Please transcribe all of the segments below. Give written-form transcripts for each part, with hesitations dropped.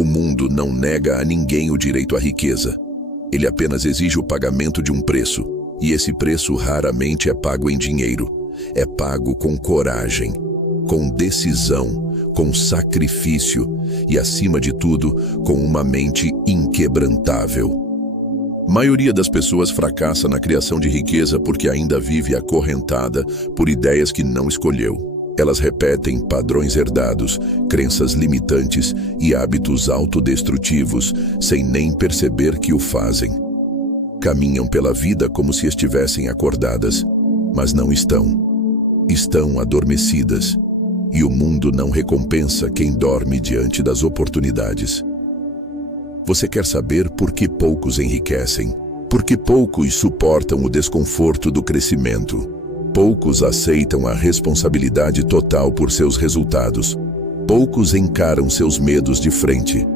O mundo não nega a ninguém o direito à riqueza. Ele apenas exige o pagamento de um preço, e esse preço raramente é pago em dinheiro. É pago com coragem, com decisão, com sacrifício e, acima de tudo, com uma mente inquebrantável. A maioria das pessoas fracassa na criação de riqueza porque ainda vive acorrentada por ideias que não escolheu. Elas repetem padrões herdados, crenças limitantes e hábitos autodestrutivos, sem nem perceber que o fazem. Caminham pela vida como se estivessem acordadas, mas não estão. Estão adormecidas, e o mundo não recompensa quem dorme diante das oportunidades. Você quer saber por que poucos enriquecem? Porque poucos suportam o desconforto do crescimento. Poucos aceitam a responsabilidade total por seus resultados. Poucos encaram seus medos de frente.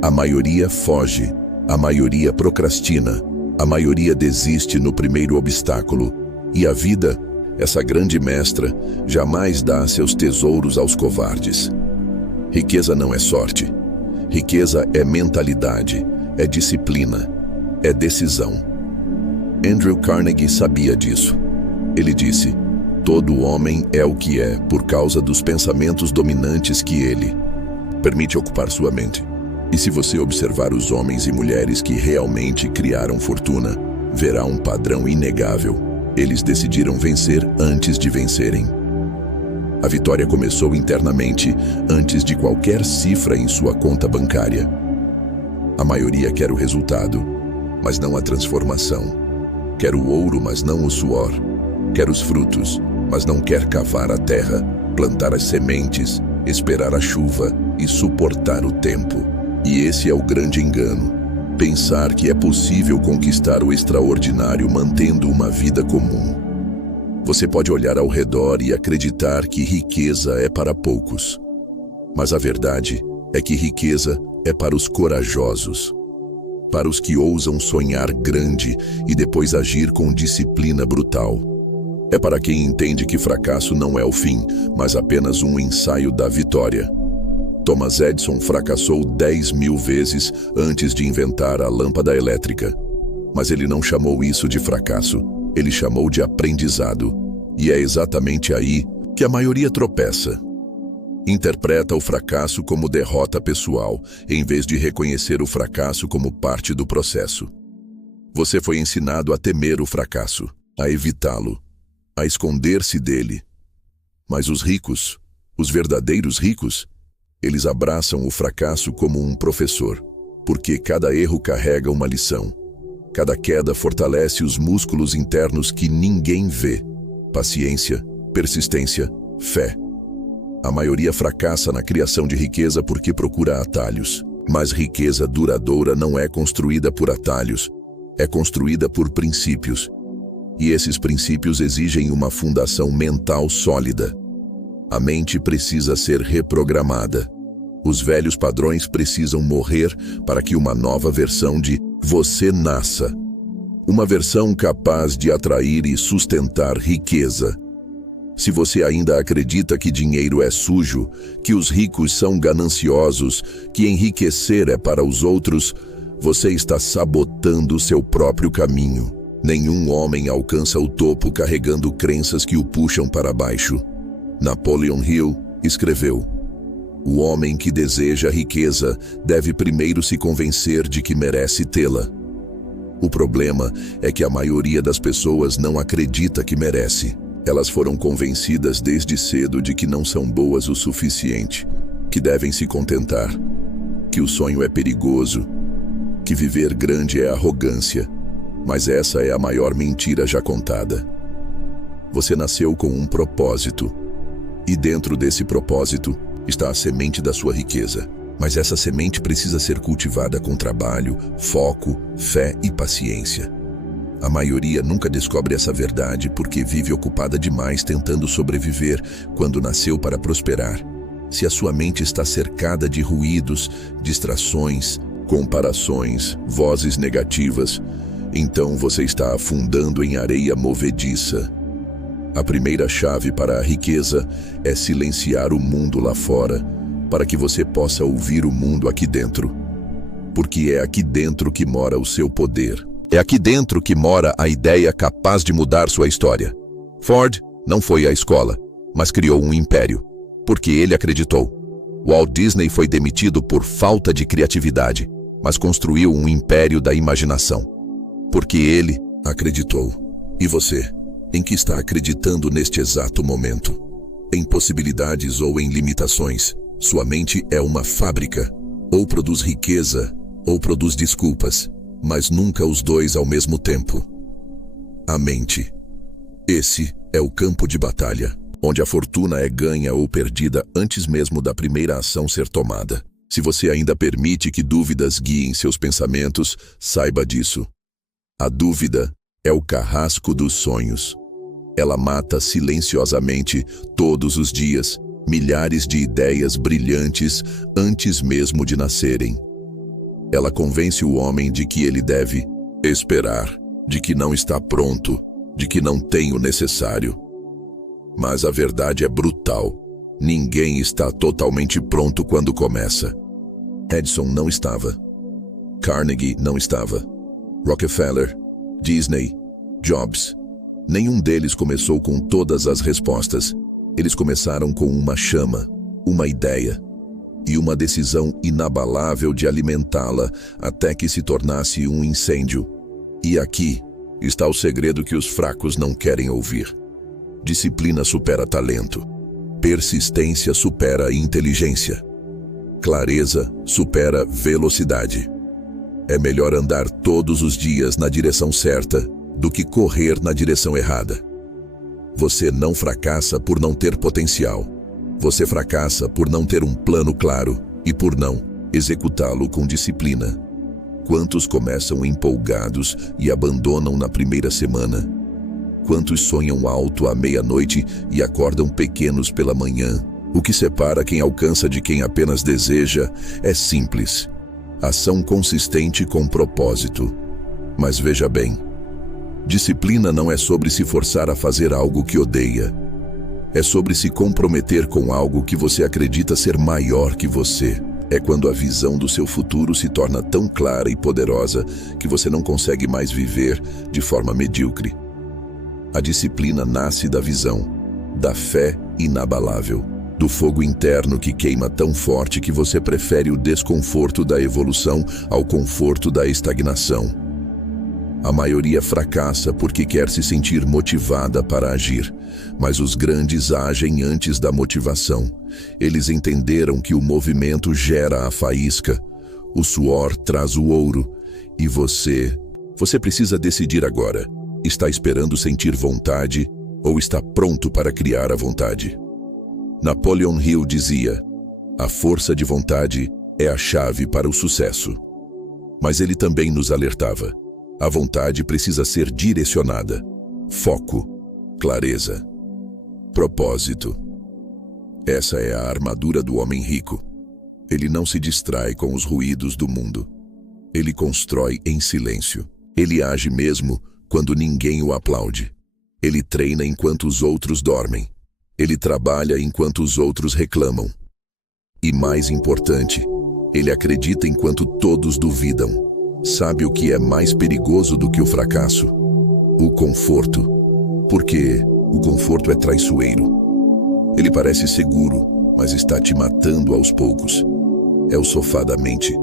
A maioria foge, a maioria procrastina, a maioria desiste no primeiro obstáculo. E a vida, essa grande mestra, jamais dá seus tesouros aos covardes. Riqueza não é sorte. Riqueza é mentalidade, é disciplina, é decisão. Andrew Carnegie sabia disso. Ele disse: todo homem é o que é por causa dos pensamentos dominantes que ele permite ocupar sua mente. E se você observar os homens e mulheres que realmente criaram fortuna, verá um padrão inegável. Eles decidiram vencer antes de vencerem. A vitória começou internamente, antes de qualquer cifra em sua conta bancária. A maioria quer o resultado, mas não a transformação. Quer o ouro, mas não o suor. Quer os frutos, mas não quer cavar a terra, plantar as sementes, esperar a chuva e suportar o tempo. E esse é o grande engano. Pensar que é possível conquistar o extraordinário mantendo uma vida comum. Você pode olhar ao redor e acreditar que riqueza é para poucos. Mas a verdade é que riqueza é para os corajosos. Para os que ousam sonhar grande e depois agir com disciplina brutal. É para quem entende que fracasso não é o fim, mas apenas um ensaio da vitória. Thomas Edison fracassou 10.000 vezes antes de inventar a lâmpada elétrica. Mas ele não chamou isso de fracasso, ele chamou de aprendizado. E é exatamente aí que a maioria tropeça. Interpreta o fracasso como derrota pessoal, em vez de reconhecer o fracasso como parte do processo. Você foi ensinado a temer o fracasso, a evitá-lo, a esconder-se dele. Mas os ricos, os verdadeiros ricos, eles abraçam o fracasso como um professor, porque cada erro carrega uma lição. Cada queda fortalece os músculos internos que ninguém vê. Paciência, persistência, fé. A maioria fracassa na criação de riqueza porque procura atalhos. Mas riqueza duradoura não é construída por atalhos, é construída por princípios. E esses princípios exigem uma fundação mental sólida. A mente precisa ser reprogramada. Os velhos padrões precisam morrer para que uma nova versão de você nasça. Uma versão capaz de atrair e sustentar riqueza. Se você ainda acredita que dinheiro é sujo, que os ricos são gananciosos, que enriquecer é para os outros, você está sabotando seu próprio caminho. Nenhum homem alcança o topo carregando crenças que o puxam para baixo. Napoleon Hill escreveu: o homem que deseja riqueza deve primeiro se convencer de que merece tê-la. O problema é que a maioria das pessoas não acredita que merece. Elas foram convencidas desde cedo de que não são boas o suficiente, que devem se contentar, que o sonho é perigoso, que viver grande é arrogância. Mas essa é a maior mentira já contada. Você nasceu com um propósito, e dentro desse propósito está a semente da sua riqueza. Mas essa semente precisa ser cultivada com trabalho, foco, fé e paciência. A maioria nunca descobre essa verdade porque vive ocupada demais tentando sobreviver quando nasceu para prosperar. Se a sua mente está cercada de ruídos, distrações, comparações, vozes negativas, então você está afundando em areia movediça. A primeira chave para a riqueza é silenciar o mundo lá fora para que você possa ouvir o mundo aqui dentro. Porque é aqui dentro que mora o seu poder. É aqui dentro que mora a ideia capaz de mudar sua história. Ford não foi à escola, mas criou um império, porque ele acreditou. Walt Disney foi demitido por falta de criatividade, mas construiu um império da imaginação, porque ele acreditou. E você, em que está acreditando neste exato momento? Em possibilidades ou em limitações? Sua mente é uma fábrica. Ou produz riqueza, ou produz desculpas, mas nunca os dois ao mesmo tempo. A mente. Esse é o campo de batalha, onde a fortuna é ganha ou perdida antes mesmo da primeira ação ser tomada. Se você ainda permite que dúvidas guiem seus pensamentos, saiba disso. A dúvida é o carrasco dos sonhos. Ela mata silenciosamente, todos os dias, milhares de ideias brilhantes antes mesmo de nascerem. Ela convence o homem de que ele deve esperar, de que não está pronto, de que não tem o necessário. Mas a verdade é brutal. Ninguém está totalmente pronto quando começa. Edison não estava. Carnegie não estava. Rockefeller, Disney, Jobs. Nenhum deles começou com todas as respostas. Eles começaram com uma chama, uma ideia e uma decisão inabalável de alimentá-la até que se tornasse um incêndio. E aqui está o segredo que os fracos não querem ouvir. Disciplina supera talento. Persistência supera inteligência. Clareza supera velocidade. É melhor andar todos os dias na direção certa do que correr na direção errada. Você não fracassa por não ter potencial. Você fracassa por não ter um plano claro e por não executá-lo com disciplina. Quantos começam empolgados e abandonam na primeira semana? Quantos sonham alto à meia-noite e acordam pequenos pela manhã? O que separa quem alcança de quem apenas deseja é simples. Ação consistente com propósito. Mas veja bem, disciplina não é sobre se forçar a fazer algo que odeia. É sobre se comprometer com algo que você acredita ser maior que você. É quando a visão do seu futuro se torna tão clara e poderosa que você não consegue mais viver de forma medíocre. A disciplina nasce da visão, da fé inabalável, do fogo interno que queima tão forte que você prefere o desconforto da evolução ao conforto da estagnação. A maioria fracassa porque quer se sentir motivada para agir, mas os grandes agem antes da motivação. Eles entenderam que o movimento gera a faísca, o suor traz o ouro, e você precisa decidir agora. Está esperando sentir vontade ou está pronto para criar a vontade? Napoleon Hill dizia: a força de vontade é a chave para o sucesso. Mas ele também nos alertava: a vontade precisa ser direcionada. Foco, clareza, propósito. Essa é a armadura do homem rico. Ele não se distrai com os ruídos do mundo. Ele constrói em silêncio. Ele age mesmo quando ninguém o aplaude. Ele treina enquanto os outros dormem. Ele trabalha enquanto os outros reclamam. E mais importante, ele acredita enquanto todos duvidam. Sabe o que é mais perigoso do que o fracasso? O conforto. Porque o conforto é traiçoeiro. Ele parece seguro, mas está te matando aos poucos. É o sofá da mente,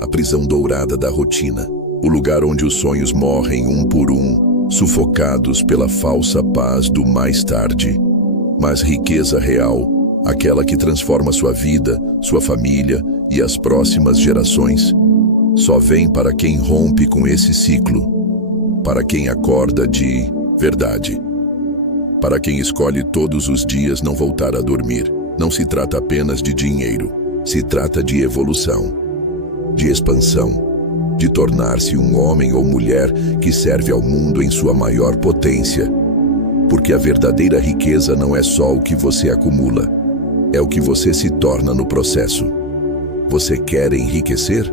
a prisão dourada da rotina, o lugar onde os sonhos morrem um por um, sufocados pela falsa paz do mais tarde. Mas riqueza real, aquela que transforma sua vida, sua família e as próximas gerações, só vem para quem rompe com esse ciclo, para quem acorda de verdade, para quem escolhe todos os dias não voltar a dormir. Não se trata apenas de dinheiro, se trata de evolução, de expansão, de tornar-se um homem ou mulher que serve ao mundo em sua maior potência. Porque a verdadeira riqueza não é só o que você acumula, é o que você se torna no processo. Você quer enriquecer?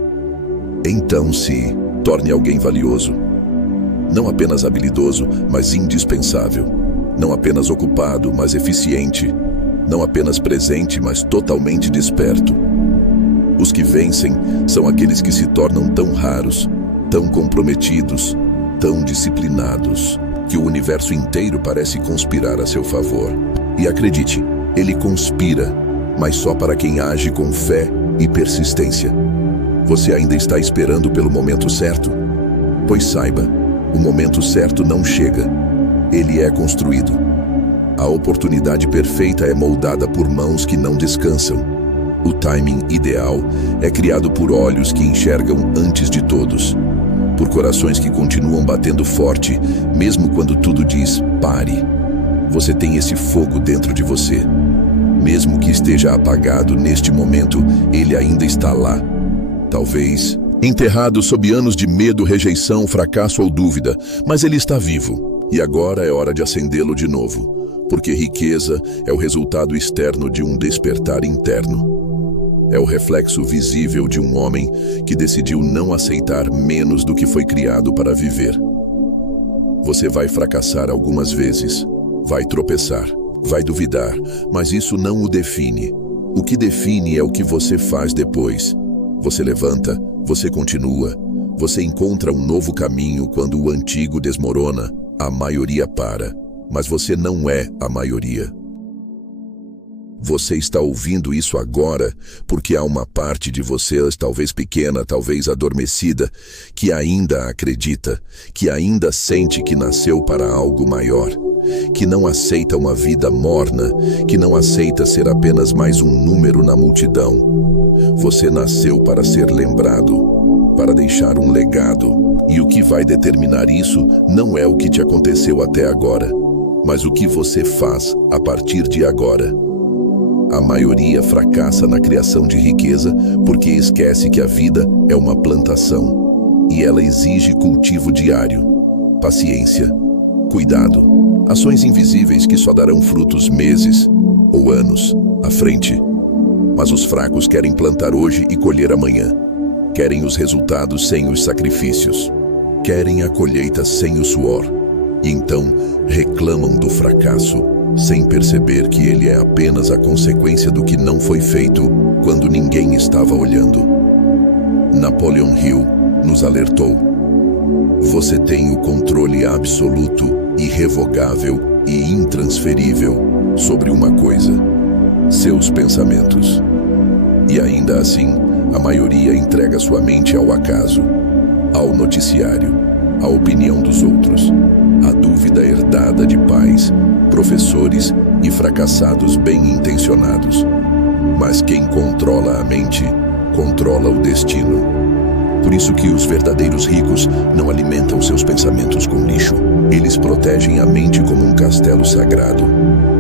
Então se torne alguém valioso. Não apenas habilidoso, mas indispensável. Não apenas ocupado, mas eficiente. não apenas presente, mas totalmente desperto. Os que vencem são aqueles que se tornam tão raros, tão comprometidos, tão disciplinados, que o universo inteiro parece conspirar a seu favor. E acredite, ele conspira, mas só para quem age com fé e persistência. Você ainda está esperando pelo momento certo? Pois saiba, o momento certo não chega. Ele é construído. A oportunidade perfeita é moldada por mãos que não descansam. O timing ideal é criado por olhos que enxergam antes de todos, por corações que continuam batendo forte, mesmo quando tudo diz pare. Você tem esse fogo dentro de você. Mesmo que esteja apagado neste momento, ele ainda está lá. Talvez enterrado sob anos de medo, rejeição, fracasso ou dúvida, mas ele está vivo. E agora é hora de acendê-lo de novo, porque riqueza é o resultado externo de um despertar interno. É o reflexo visível de um homem que decidiu não aceitar menos do que foi criado para viver. Você vai fracassar algumas vezes, vai tropeçar, vai duvidar, mas isso não o define. O que define é o que você faz depois. Você levanta, você continua, você encontra um novo caminho quando o antigo desmorona. A maioria para, mas você não é a maioria. Você está ouvindo isso agora porque há uma parte de você, talvez pequena, talvez adormecida, que ainda acredita, que ainda sente que nasceu para algo maior, que não aceita uma vida morna, que não aceita ser apenas mais um número na multidão. Você nasceu para ser lembrado, para deixar um legado, e o que vai determinar isso não é o que te aconteceu até agora, mas o que você faz a partir de agora. A maioria fracassa na criação de riqueza porque esquece que a vida é uma plantação e ela exige cultivo diário, paciência, cuidado, ações invisíveis que só darão frutos meses ou anos à frente. Mas os fracos querem plantar hoje e colher amanhã. Querem os resultados sem os sacrifícios. Querem a colheita sem o suor. E então reclamam do fracasso, sem perceber que ele é apenas a consequência do que não foi feito quando ninguém estava olhando. Napoleon Hill nos alertou: você tem o controle absoluto, irrevogável e intransferível sobre uma coisa: seus pensamentos. E ainda assim, a maioria entrega sua mente ao acaso, ao noticiário, à opinião dos outros, à dúvida herdada de pais, professores e fracassados bem-intencionados. Mas quem controla a mente, controla o destino. Por isso que os verdadeiros ricos não alimentam seus pensamentos com lixo. Eles protegem a mente como um castelo sagrado.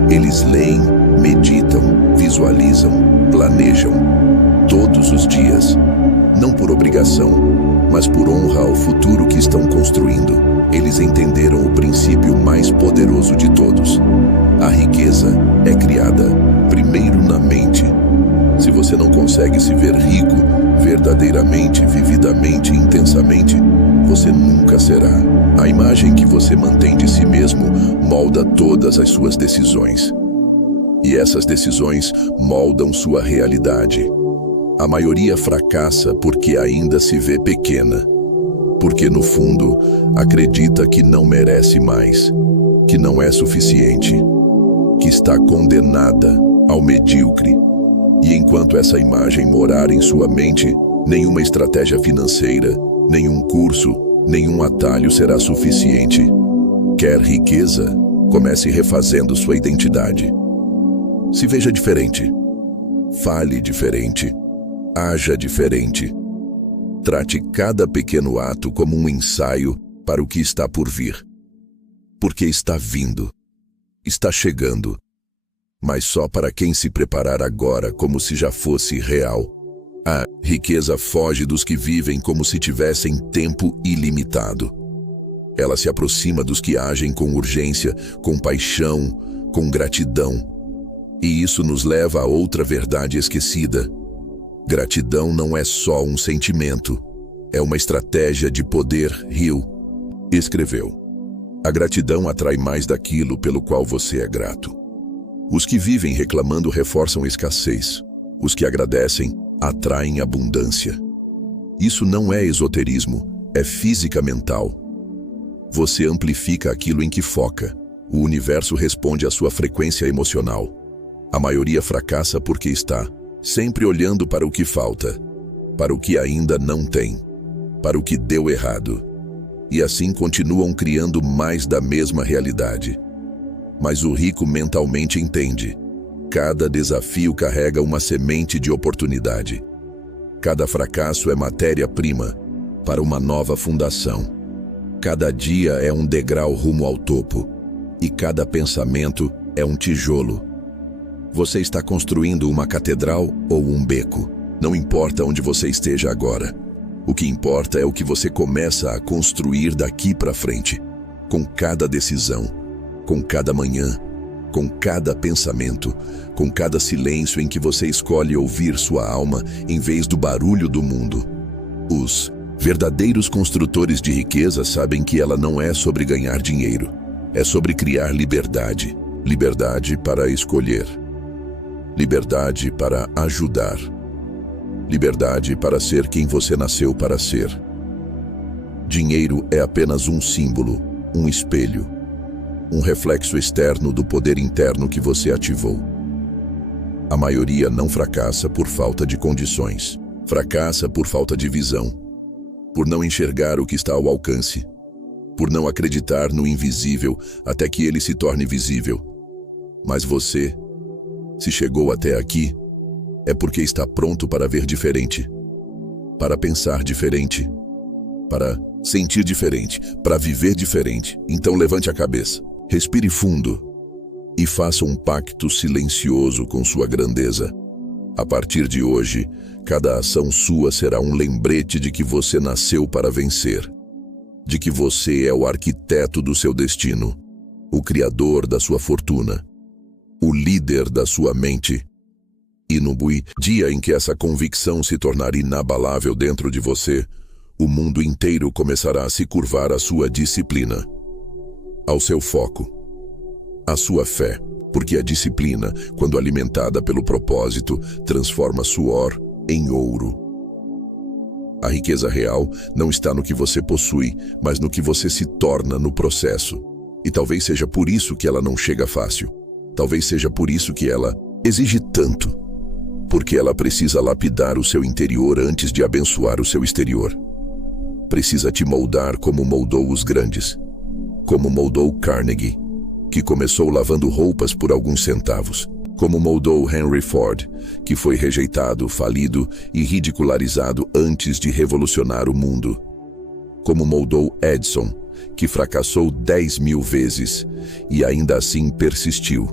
Eles leem, meditam, visualizam, planejam, todos os dias. Não por obrigação, mas por honra ao futuro que estão construindo. Eles entenderam o princípio mais poderoso de todos. A riqueza é criada primeiro na mente. Se você não consegue se ver rico, verdadeiramente, vividamente, intensamente, você nunca será. A imagem que você mantém de si mesmo molda todas as suas decisões. E essas decisões moldam sua realidade. A maioria fracassa porque ainda se vê pequena. Porque, no fundo, acredita que não merece mais, que não é suficiente, que está condenada ao medíocre. E enquanto essa imagem morar em sua mente, nenhuma estratégia financeira, nenhum curso, nenhum atalho será suficiente. Quer riqueza? Comece refazendo sua identidade. Se veja diferente. Fale diferente. Haja diferente. Trate cada pequeno ato como um ensaio para o que está por vir. Porque está vindo. Está chegando. Mas só para quem se preparar agora como se já fosse real. A riqueza foge dos que vivem como se tivessem tempo ilimitado. Ela se aproxima dos que agem com urgência, com paixão, com gratidão. E isso nos leva a outra verdade esquecida. Gratidão não é só um sentimento, é uma estratégia de poder. Hill escreveu: a gratidão atrai mais daquilo pelo qual você é grato. Os que vivem reclamando reforçam escassez. Os que agradecem atraem abundância. Isso não é esoterismo, é física mental. Você amplifica aquilo em que foca. O universo responde à sua frequência emocional. A maioria fracassa porque está sempre olhando para o que falta, para o que ainda não tem, para o que deu errado. E assim continuam criando mais da mesma realidade. Mas o rico mentalmente entende. Cada desafio carrega uma semente de oportunidade. Cada fracasso é matéria-prima para uma nova fundação. Cada dia é um degrau rumo ao topo. E cada pensamento é um tijolo. Você está construindo uma catedral ou um beco. Não importa onde você esteja agora. O que importa é o que você começa a construir daqui para frente. Com cada decisão, com cada manhã, com cada pensamento, com cada silêncio em que você escolhe ouvir sua alma em vez do barulho do mundo. Os verdadeiros construtores de riqueza sabem que ela não é sobre ganhar dinheiro. É sobre criar liberdade. Liberdade para escolher. Liberdade para ajudar. Liberdade para ser quem você nasceu para ser. Dinheiro é apenas um símbolo, um espelho, um reflexo externo do poder interno que você ativou. A maioria não fracassa por falta de condições. Fracassa por falta de visão, por não enxergar o que está ao alcance, por não acreditar no invisível até que ele se torne visível. Mas você, se chegou até aqui, é porque está pronto para ver diferente, para pensar diferente, para sentir diferente, para viver diferente. Então levante a cabeça, respire fundo e faça um pacto silencioso com sua grandeza. A partir de hoje, cada ação sua será um lembrete de que você nasceu para vencer, de que você é o arquiteto do seu destino, o criador da sua fortuna, o líder da sua mente. E no dia em que essa convicção se tornar inabalável dentro de você, o mundo inteiro começará a se curvar à sua disciplina, ao seu foco, à sua fé, porque a disciplina, quando alimentada pelo propósito, transforma suor em ouro. A riqueza real não está no que você possui, mas no que você se torna no processo. E talvez seja por isso que ela não chega fácil. Talvez seja por isso que ela exige tanto. Porque ela precisa lapidar o seu interior antes de abençoar o seu exterior. Precisa te moldar como moldou os grandes. Como moldou Carnegie, que começou lavando roupas por alguns centavos. Como moldou Henry Ford, que foi rejeitado, falido e ridicularizado antes de revolucionar o mundo. Como moldou Edison, que fracassou 10.000 vezes e ainda assim persistiu,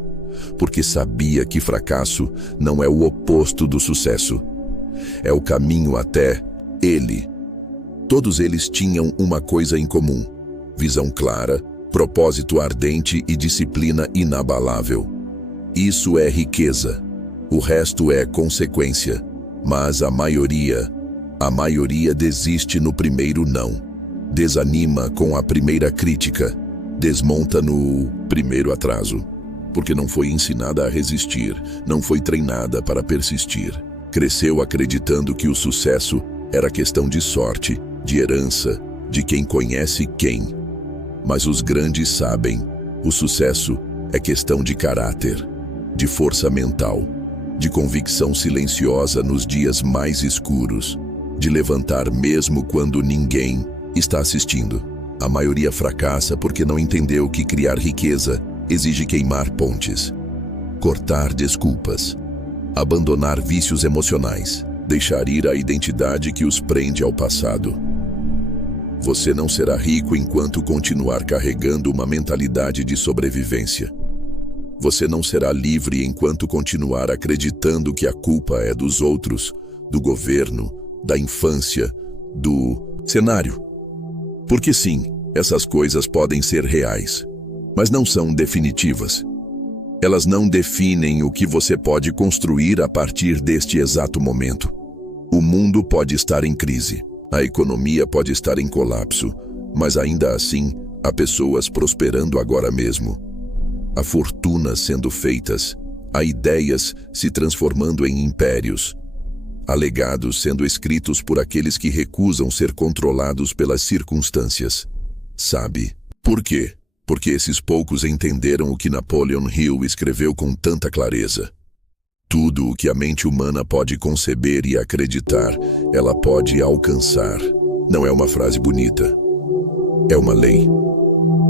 porque sabia que fracasso não é o oposto do sucesso. É o caminho até ele. Todos eles tinham uma coisa em comum: visão clara, propósito ardente e disciplina inabalável. Isso é riqueza. O resto é consequência. Mas a maioria desiste no primeiro não. Desanima com a primeira crítica. Desmonta no primeiro atraso. Porque não foi ensinada a resistir, não foi treinada para persistir. Cresceu acreditando que o sucesso era questão de sorte, de herança, de quem conhece quem. Mas os grandes sabem, o sucesso é questão de caráter, de força mental, de convicção silenciosa nos dias mais escuros, de levantar mesmo quando ninguém está assistindo. A maioria fracassa porque não entendeu que criar riqueza exige queimar pontes, cortar desculpas, abandonar vícios emocionais, deixar ir a identidade que os prende ao passado. Você não será rico enquanto continuar carregando uma mentalidade de sobrevivência. Você não será livre enquanto continuar acreditando que a culpa é dos outros, do governo, da infância, do cenário. Porque sim, essas coisas podem ser reais, mas não são definitivas. Elas não definem o que você pode construir a partir deste exato momento. O mundo pode estar em crise, a economia pode estar em colapso, mas ainda assim, há pessoas prosperando agora mesmo. Há fortunas sendo feitas Há ideias se transformando em impérios. Há legados sendo escritos por aqueles que recusam ser controlados pelas circunstâncias. Sabe por quê? Porque esses poucos entenderam o que Napoleon Hill escreveu com tanta clareza. Tudo o que a mente humana pode conceber e acreditar, ela pode alcançar. Não é uma frase bonita. É uma lei.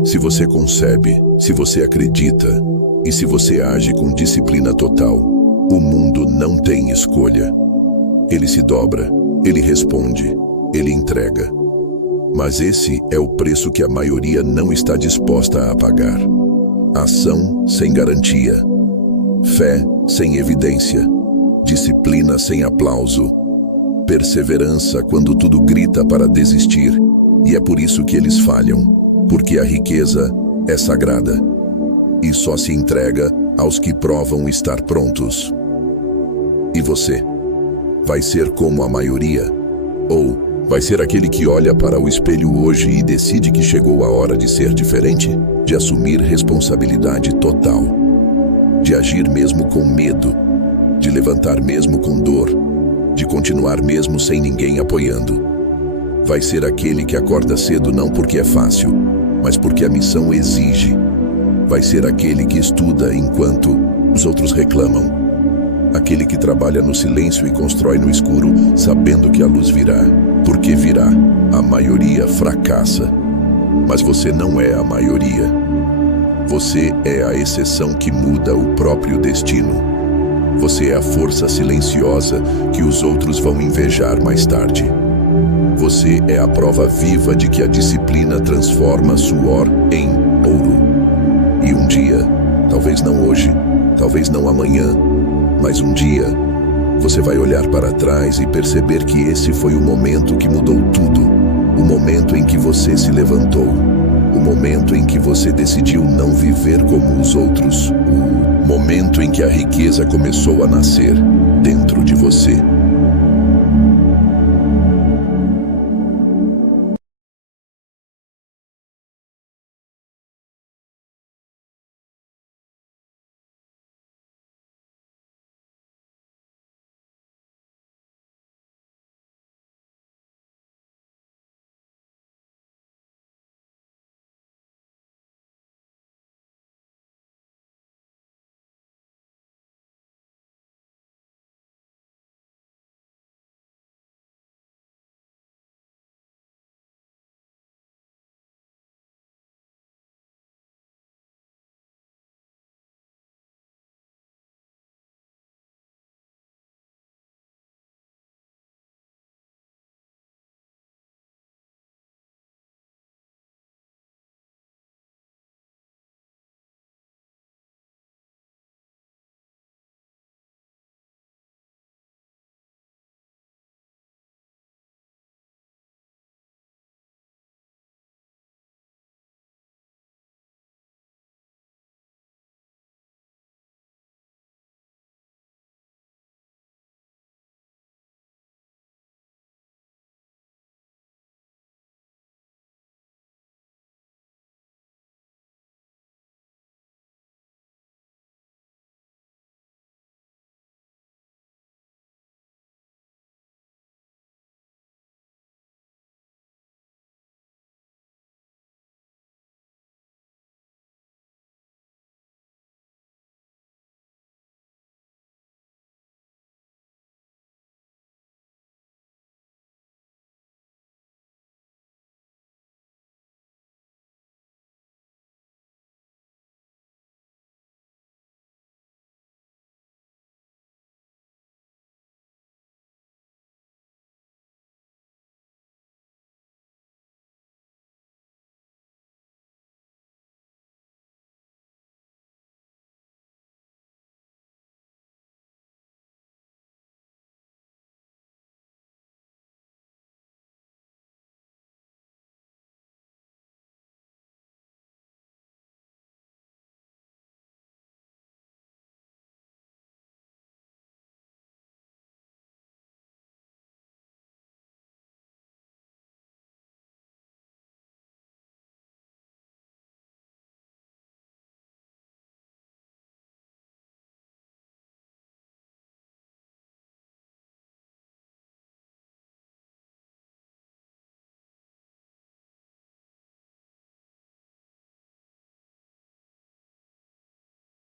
Se você concebe, se você acredita e se você age com disciplina total, o mundo não tem escolha. Ele se dobra, ele responde, ele entrega. Mas esse é o preço que a maioria não está disposta a pagar. Ação sem garantia. Fé sem evidência. Disciplina sem aplauso. Perseverança quando tudo grita para desistir. E é por isso que eles falham. Porque a riqueza é sagrada. E só se entrega aos que provam estar prontos. E você? Vai ser como a maioria? Ou vai ser aquele que olha para o espelho hoje e decide que chegou a hora de ser diferente? De assumir responsabilidade total. De agir mesmo com medo. De levantar mesmo com dor. De continuar mesmo sem ninguém apoiando. Vai ser aquele que acorda cedo não porque é fácil, mas porque a missão exige. Vai ser aquele que estuda enquanto os outros reclamam. Aquele que trabalha no silêncio e constrói no escuro, sabendo que a luz virá. Porque virá. A maioria fracassa. Mas você não é a maioria. Você é a exceção que muda o próprio destino. Você é a força silenciosa que os outros vão invejar mais tarde. Você é a prova viva de que a disciplina transforma suor em ouro. E um dia, talvez não hoje, talvez não amanhã, mas um dia, você vai olhar para trás e perceber que esse foi o momento que mudou tudo. O momento em que você se levantou. O momento em que você decidiu não viver como os outros. O momento em que a riqueza começou a nascer dentro de você.